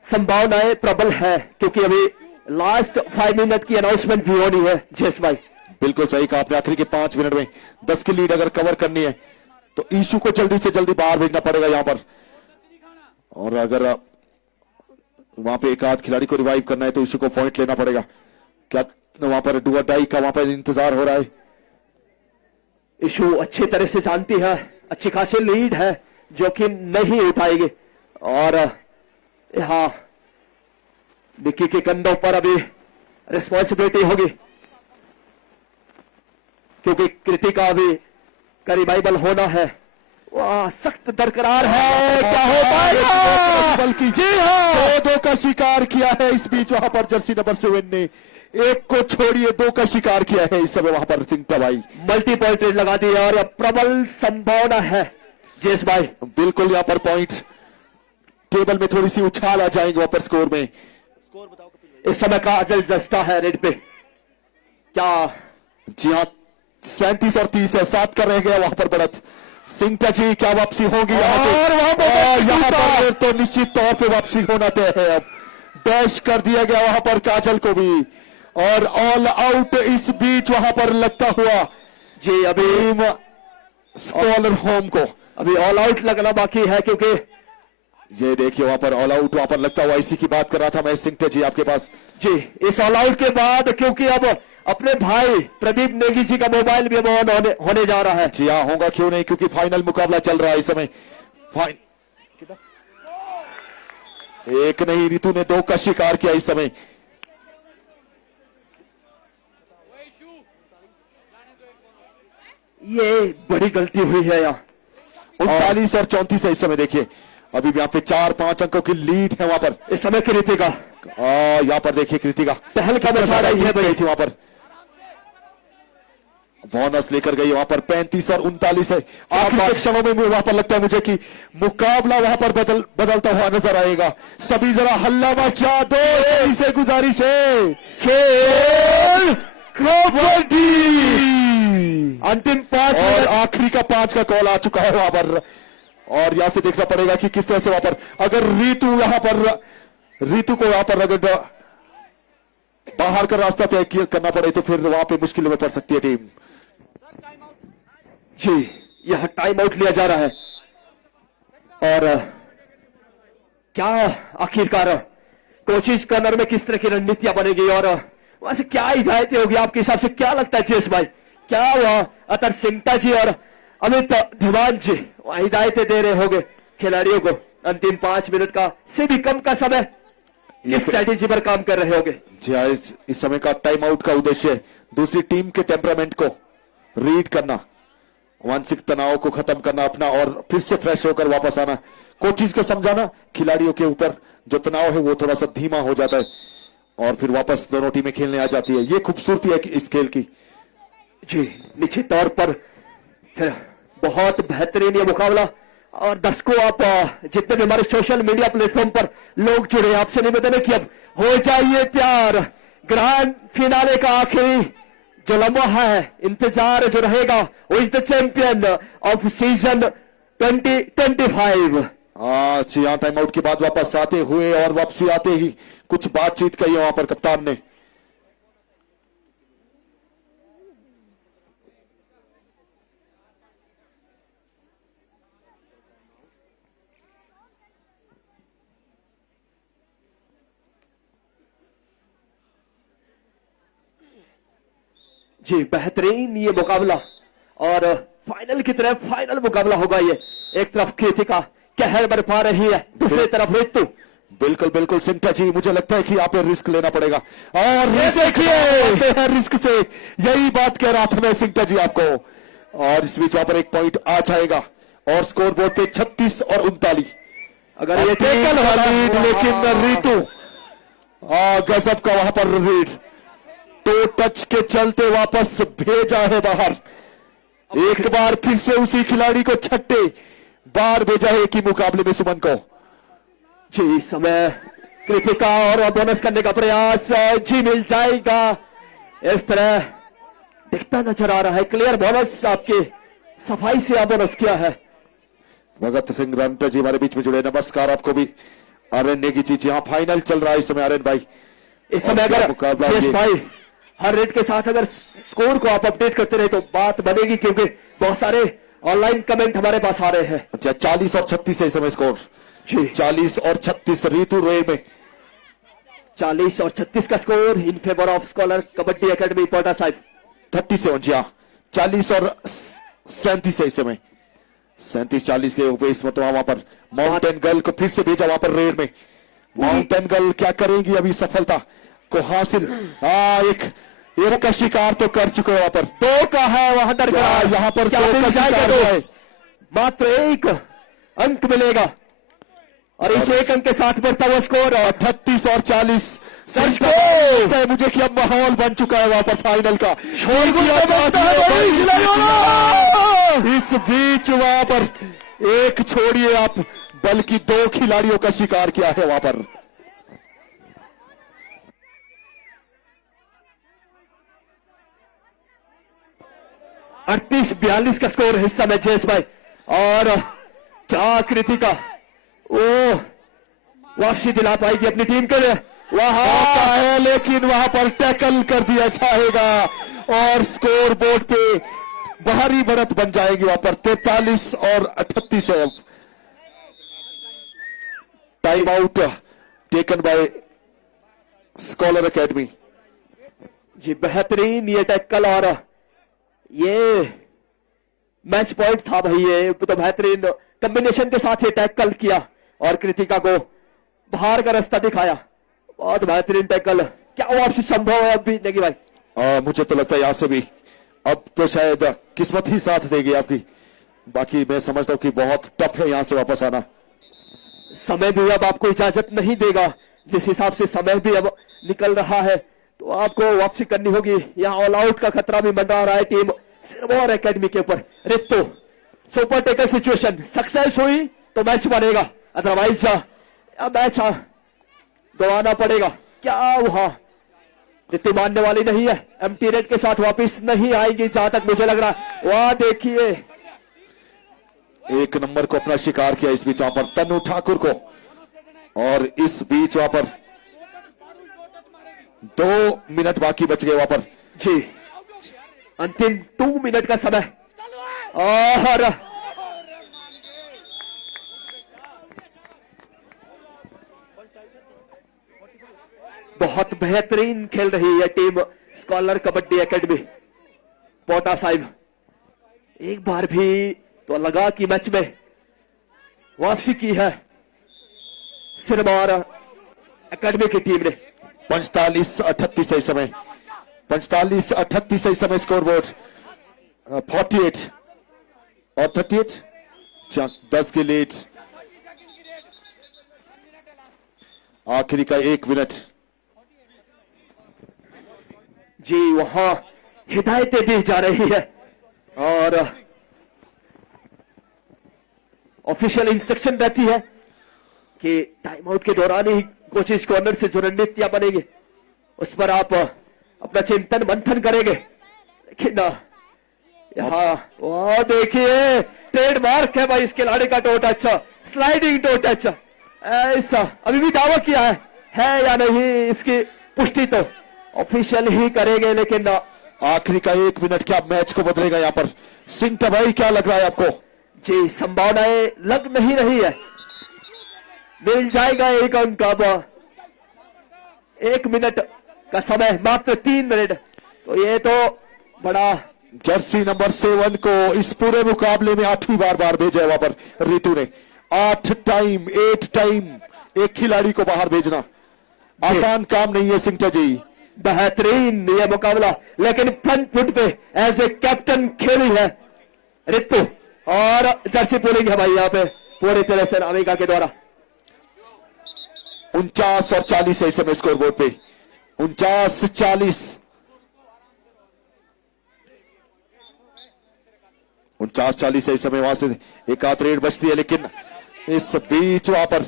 संभावनाएं प्रबल है, क्योंकि अभी लास्ट 5 मिनट की अनाउंसमेंट भी होनी है। जयेश भाई बिल्कुल सही कहा आपने। आखिरी के 5 मिनट में 10 की लीड अगर कवर करनी है तो ईशू को जल्दी से जल्दी बाहर भेजना पड़ेगा यहां पर। और अगर वहां पे एक आध खिलाड़ी को रिवाइव करना है तो ईशू को पॉइंट लेना पड़ेगा। क्या वहां पर डुआ डाई का वहां पर इंतजार हो रहा है? इशू अच्छी तरह से जानती है, अच्छी खासी लीड है जो कि नहीं उठाएगी। और यहाँ निक्की के कंधों पर अभी रिस्पॉन्सिबिलिटी होगी, क्योंकि कृतिका अभी का रिवाइवल होना है। वाह सख्त दरकरार है, क्या हो पाएगा? बल्कि जी हाँ 2 का शिकार किया है इस बीच वहां पर जर्सी नंबर 7 ने। एक को छोड़िए 2 का शिकार किया है इस समय वहां पर सिंगटा भाई। मल्टी पॉइंट लगा दी और प्रबल संभावना है जयेश भाई। बिल्कुल यहां पर पॉइंट टेबल में थोड़ी सी उछाल आ जाएंगे वहां पर स्कोर में। इस समय का अजल जस्ता है रेड पे। क्या जी हाँ 37 और 30 है, 7 का रह गया वहां पर बढ़त। सिंगटा जी क्या वापसी होगी यहां से? और यहां पर तो निश्चित तौर पे वापसी होना तय है। अब डैश कर दिया गया वहां पर काजल को भी और ऑल आउट इस बीच वहां पर लगता हुआ जी अभी स्कॉलर होम को अभी ऑल आउट लगना बाकी है, क्योंकि ये देखिए वहां पर ऑल आउट, वहां पर लगता हुआ इसी की बात कर रहा था मैं सिंह जी आपके पास। जी, इस ऑल आउट के बाद क्योंकि अब अपने भाई प्रदीप नेगी जी का मोबाइल भी अब ऑन होने जा रहा है। जी हाँ, होगा क्यों नहीं, क्योंकि फाइनल मुकाबला चल रहा है इस समय। एक नहीं, रितु ने 2 का शिकार किया इस समय। ये बड़ी गलती हुई है यहाँ। 39 और 34 है इस समय। देखिए अभी यहाँ पे 4-5 अंकों की लीड है वहां पर इस समय कृतिका यहाँ पर देखिए कृतिका पहल का बचा रही है गई थी वहां पर, बोनस लेकर गई वहां पर। 35 और 39 है। आखिर के क्षणों में वहां पर लगता है मुझे कि मुकाबला वहां पर बदलता हुआ नजर आएगा। सभी जरा हल्ला मचा दो, सभी से गुजारिश है खेल कबड्डी। अंतिम 5 और आखिरी का 5 का कॉल आ चुका है वहां पर, और यहां से देखना पड़ेगा कि किस तरह से वहां पर अगर रीतु को यहां पर अगर बाहर का रास्ता तय करना पड़े तो फिर वहां पे मुश्किल में पड़ सकती है टीम। जी, यह टाइम आउट लिया जा रहा है और क्या आखिरकार कोशिश कर्नर में किस तरह की रणनीतियां बनेगी और वैसे क्या हिदायतें होगी आपके हिसाब से? क्या लगता है जेस भाई, क्या वह अतर सिंगटा जी और अमित धीमान जी हिदायतें दे रहे होंगे खिलाड़ियों को? अंतिम 5 मिनट का से भी कम का समय किस स्ट्रैटेजी पर काम कर रहे होंगे? जी हाँ, इस समय का टाइम आउट का उद्देश्य दूसरी टीम के टेम्परामेंट को रीड करना, मानसिक तनाव को खत्म करना अपना, और फिर से फ्रेश होकर वापस आना। कोचिज को समझाना खिलाड़ियों के ऊपर जो तनाव है वो थोड़ा सा धीमा हो जाता है और फिर वापस दोनों टीमें खेलने आ जाती है। ये खूबसूरती है इस खेल की। जी, निश्चित तौर पर फिर बहुत बेहतरीन ये मुकाबला। और दर्शकों, आप जितने भी हमारे सोशल मीडिया प्लेटफॉर्म पर लोग जुड़े, आपसे निवेदन है कि अब हो जाइए प्यार। ग्रैंड फिनाले का आखिरी जो लम्हा है, इंतजार जो रहेगा, वो is the champion off season 2025। जी हाँ, टाइम आउट के बाद वापस आते हुए और वापसी आते ही कुछ बातचीत कही वहां पर कप्तान ने। जी, बेहतरीन ये मुकाबला और फाइनल की तरफ फाइनल मुकाबला होगा ये। एक तरफ कृतिका कहर बरपा रही है, दूसरी तरफ ऋतु। बिल्कुल बिल्कुल सिंटा जी, मुझे लगता है कि यहाँ पे रिस्क लेना पड़ेगा और देखिए रिस्क से यही बात कह रहा था मैं सिंटा जी आपको। और इस बीच वहां पर एक पॉइंट आ जाएगा और स्कोर बोर्ड पे 36 और 39। अगर ये लीड, लेकिन ऋतु गजब का वहां पर रीड, टो टच के चलते वापस भेजा है बाहर। एक बार फिर से उसी खिलाड़ी को छठे बार भेजा है कि मुकाबले में सुमन को। जी, इस समय कृतिका और बोनस करने का प्रयास जी मिल जाएगा, इस तरह दिखता नजर आ रहा है। क्लियर बोनस आपके सफाई से आप बोनस किया है। भगत सिंह रंटो जी हमारे बीच में जुड़े, नमस्कार आपको भी। आर्यन नेगी जी, यहाँ फाइनल चल रहा है इस समय आर्यन भाई। इस समय अगर यस भाई हर रेट के साथ अगर स्कोर को आप अपडेट करते रहे तो बात बनेगी, क्योंकि बहुत सारे ऑनलाइन कमेंट हमारे पास आ रहे हैं। अच्छा, 40 और 36 है इस समय स्कोर। जी, 40 और 36 ऋतु रोए में 40 और 36 का score in favour of scholar kabaddi academy Pota Sahib. 37 जी हाँ, 40 और 37 है इस समय। 37-40 के ऊपर इस मतलब वहां पर माउंटेन गर्ल को फिर से भेजा वहां पर रेड में। माउंटेन गर्ल क्या करेंगी अभी सफलता को हासिल? एक का शिकार तो कर चुके वहां पर, 2 का है वहां दरगाह। यहाँ पर क्या 2 का शिकार है। मात्र 1 अंक मिलेगा और इस 1 अंक के साथ बढ़ता हुआ स्कोर 38 और 40। मुझे कि अब माहौल बन चुका है वहां पर फाइनल का। इस बीच वहां पर एक छोड़िए आप, बल्कि 2 खिलाड़ियों का शिकार किया है वहां पर। और 38-42 का स्कोर है इस समय जयेश भाई। और क्या कृतिका ओ वापसी दिला पाएगी अपनी टीम के लिए? वहां है लेकिन वहां पर टैकल कर दिया जाएगा और स्कोर बोर्ड पे बाहरी बढ़त बन जाएगी वहां पर। 43 और 38 है अब। Time out taken by scholar academy. जी बेहतरीन ये टैकल और ये मैच पॉइंट था भाई। ये तो बेहतरीन कॉम्बिनेशन के साथ ये टैकल किया और कृतिका को बाहर का रास्ता दिखाया। बहुत बेहतरीन टैकल। क्या वापसी संभव है अभी नेगी भाई? मुझे तो लगता है यहां से भी अब तो शायद किस्मत ही साथ देगी आपकी। बाकी मैं समझता हूं कि बहुत टफ है यहां से वापस आना। समय भी अब आपको इजाजत नहीं देगा। जिस हिसाब से समय भी अब निकल रहा है तो आपको वापसी करनी होगी। यहाँ ऑल आउट का खतरा भी मंडरा रहा है टीम सिरमौर एकेडमी के ऊपर। Ritu super tackle situation success हुई तो मैच बनेगा, अदरवाइज मैच गंवाना पड़ेगा। क्या वहां रितु मानने वाली नहीं है। एम्प्टी रेड के साथ वापस नहीं आएगी जहां तक मुझे लग रहा है। वहां देखिए एक नंबर को अपना शिकार किया इस बीच वहां पर तनु ठाकुर को, और इस बीच वहां पर 2 मिनट बाकी बच गए वहां पर। जी अंतिम 2 मिनट का समय और बहुत बेहतरीन खेल रही है team scholar kabaddi academy Pota Sahib. एक बार भी तो लगा कि मैच में वापसी की है सिरमौर एकेडमी की टीम ने। 45-38 है इस समय, 45-38 है इस समय स्कोर बोर्ड। 48 और 38 10 की लीड। आखिरी का 1 मिनट। जी वहां हिदायतें दी जा रही है और ऑफिशियल इंस्ट्रक्शन रहती है कि टाइम आउट के दौरान ही कोचिंग कॉर्नर से जो रणनीतियां बनेगी उस पर आप अपना चिंतन मंथन करेंगे। लेकिन यहाँ वहां देखिए ट्रेडमार्क है भाई इस खिलाड़ी का to touch, sliding to touch. ऐसा अभी भी दावा किया है या नहीं इसकी पुष्टि तो ऑफिशियल ही करेंगे। लेकिन आखिरी का 1 मिनट क्या मैच को बदलेगा यहाँ पर? सिंह भाई क्या लग रहा है आपको? जी संभावनाएं लग नहीं रही है। मिल जाएगा एक अंक। अब 1 मिनट का समय, मात्र 3 मिनट। तो ये तो बड़ा जर्सी नंबर 7 को इस पूरे मुकाबले में 8वीं बार भेजा है वहां पर रितु ने। 8 टाइम एक खिलाड़ी को बाहर भेजना आसान काम नहीं है सिंह जी। बेहतरीन ये मुकाबला, लेकिन फ्रंट फुट पे एज ए कैप्टन खेली है रितु और जर्सी पुलिंग है भाई यहाँ पे पूरी तरह से नामिका के द्वारा। 49 और 40 है इस समय स्कोर बोर्ड पे। 49-40, 49-40 है इस समय। वहां से एक आध रेड बचती है, लेकिन इस बीच वहां पर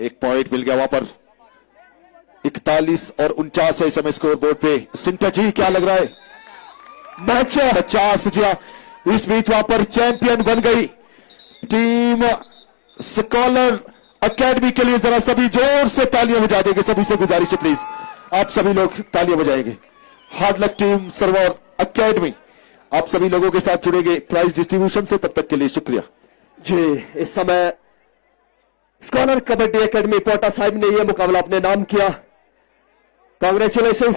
1 पॉइंट मिल गया वहां पर। 41 और 49 है इस समय स्कोर बोर्ड पे। सिंटा जी क्या लग रहा है? मैच 50 जी हाँ। इस बीच वहां पर चैंपियन बन गई टीम स्कॉलर एकेडमी के लिए जरा सभी जोर से तालियां बजा देंगे। सभी से गुजारिश है प्लीज आप सभी लोग तालियां बजाएंगे। Hard luck team Sirmaur academy, आप सभी लोगों के साथ जुड़ेंगे प्राइज डिस्ट्रीब्यूशन से। तब तक के लिए शुक्रिया जी। इस समय स्कॉलर कबड्डी एकेडमी पोटा साहिब ने यह मुकाबला अपने नाम किया। कांग्रेचुलेशन।